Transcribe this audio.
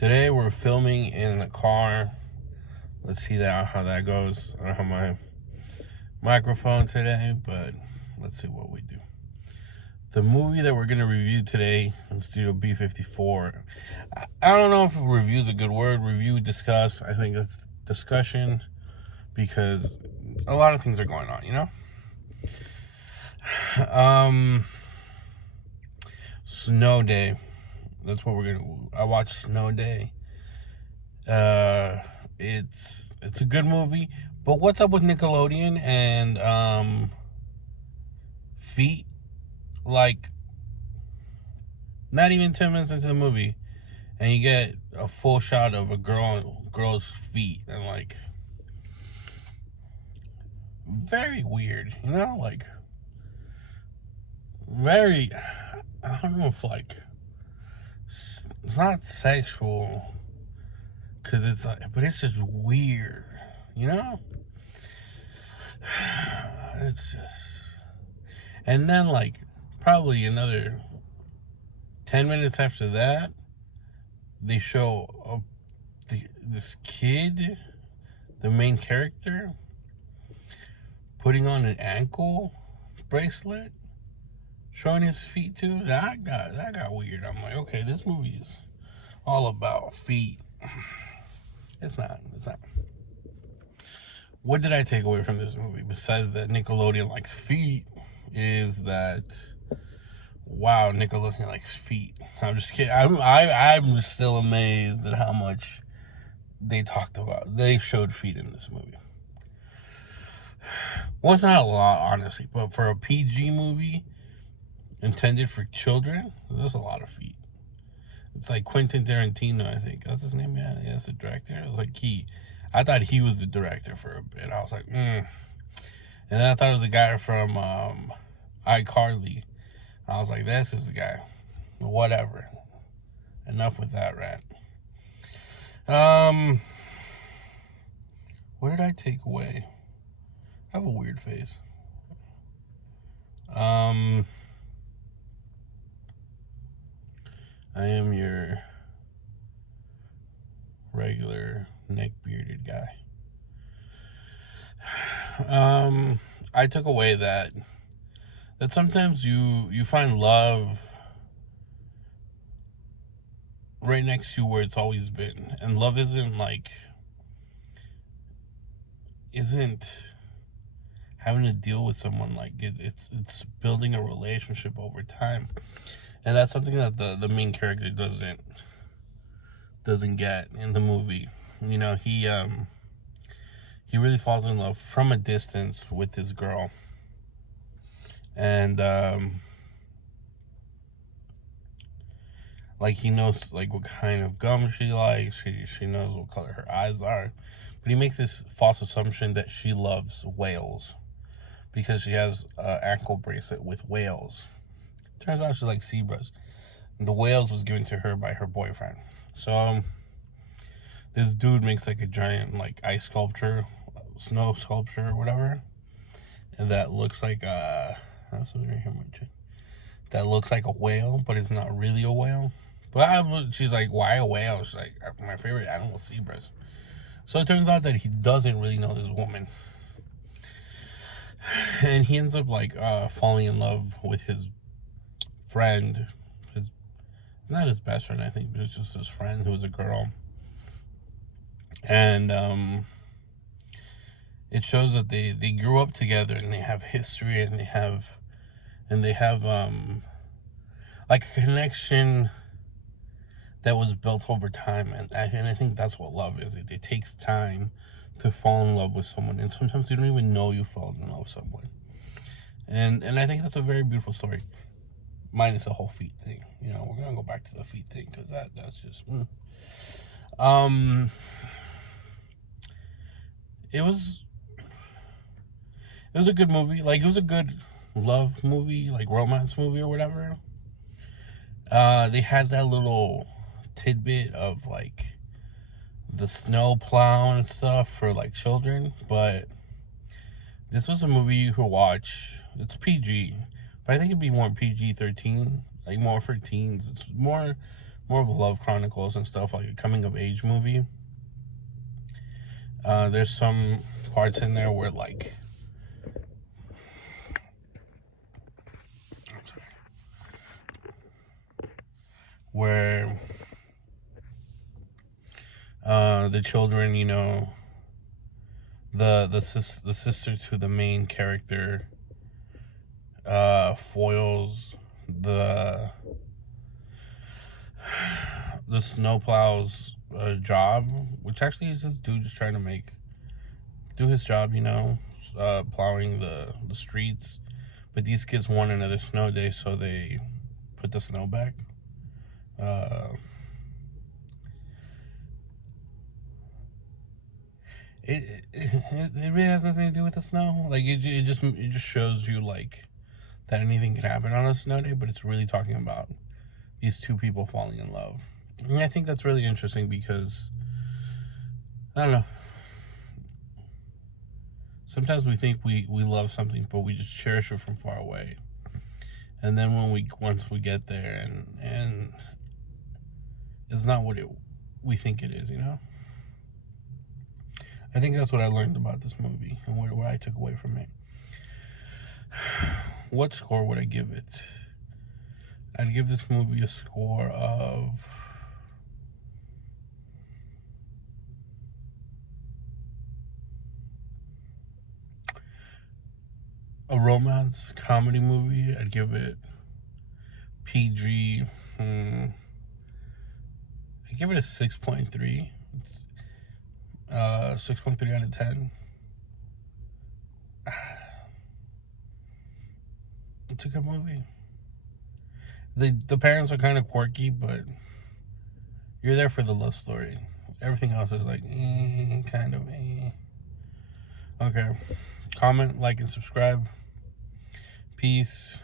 Today we're filming in the car. Let's see how that goes. I don't have my microphone today, but let's see what we do. The movie that we're going to review today in Studio B54. I don't know if review is a good word. Review, discuss. I think it's discussion because a lot of things are going on, you know? Snow Day. That's what we're gonna. I watched Snow Day. It's a good movie, but what's up with Nickelodeon and feet? Like, not even 10 minutes into the movie, and you get a full shot of a girl's feet, and like, very weird, you know, like, very. I don't know if like. It's not sexual, cause it's like, but it's just weird, you know. It's just, and then like probably another 10 minutes after that, they show this kid, the main character, putting on an ankle bracelet, showing his feet too. That got weird. I'm like, okay, this movie is all about feet. It's not. What did I take away from this movie besides that Nickelodeon likes feet? Is that, wow, Nickelodeon likes feet. I'm just kidding. I'm still amazed at how much they talked about. They showed feet in this movie. Well, it's not a lot, honestly, but for a PG movie intended for children, there's a lot of feet. It's like Quentin Tarantino, I think. That's his name, yeah. Yeah, that's the director. It was like I thought he was the director for a bit. I was like, And then I thought it was the guy from iCarly. I was like, this is the guy. Whatever. Enough with that rant. What did I take away? I have a weird face. I am your regular neck-bearded guy. I took away that sometimes you find love right next to where it's always been. And love isn't having to deal with someone. Like it's building a relationship over time. And that's something that the main character doesn't get in the movie. You know, he really falls in love from a distance with this girl. And like he knows like what kind of gum she likes. She knows what color her eyes are. But he makes this false assumption that she loves whales because she has an ankle bracelet with whales. Turns out she likes zebras. The whales was given to her by her boyfriend. So this dude makes like a giant like ice sculpture, snow sculpture or whatever, and that looks like that looks like a whale, but it's not really a whale. But she's like, why a whale? She's like, my favorite animal is zebras. So it turns out that he doesn't really know this woman. And he ends up like falling in love with his friend, not his best friend, I think, but it's just his friend who was a girl. And it shows that they grew up together and they have history and they have like a connection that was built over time. And I think that's what love is. It takes time to fall in love with someone, and sometimes you don't even know you fall in love with someone. And I think that's a very beautiful story. Minus the whole feet thing. You know, we're gonna go back to the feet thing because that's just. It was a good movie. Like, it was a good love movie, like romance movie or whatever. They had that little tidbit of like the snow plow and stuff for like children, but this was a movie you could watch. It's PG, but I think it'd be more PG-13, like more for teens. It's more more of love chronicles and stuff, like a coming of age movie. There's some parts in there where like, where the children, you know, the sister to the main character foils the snowplow's job, which actually is this dude just trying to do his job, you know, plowing the streets. But these kids want another snow day, so they put the snow back. It really has nothing to do with the snow. Like it just shows you like that anything can happen on a snow day, but it's really talking about these two people falling in love. And I think that's really interesting because I don't know. Sometimes we think we love something, but we just cherish it from far away. And then once we get there, and it's not what we think it is, you know. I think that's what I learned about this movie and what I took away from it. What score would I give it? I'd give this movie a score of a romance comedy movie. I'd give it PG. I'd give it a 6.3. 6.3 out of 10. It's a good movie. The parents are kind of quirky, but you're there for the love story. Everything else is like, kind of. Okay. Comment, like, and subscribe. Peace.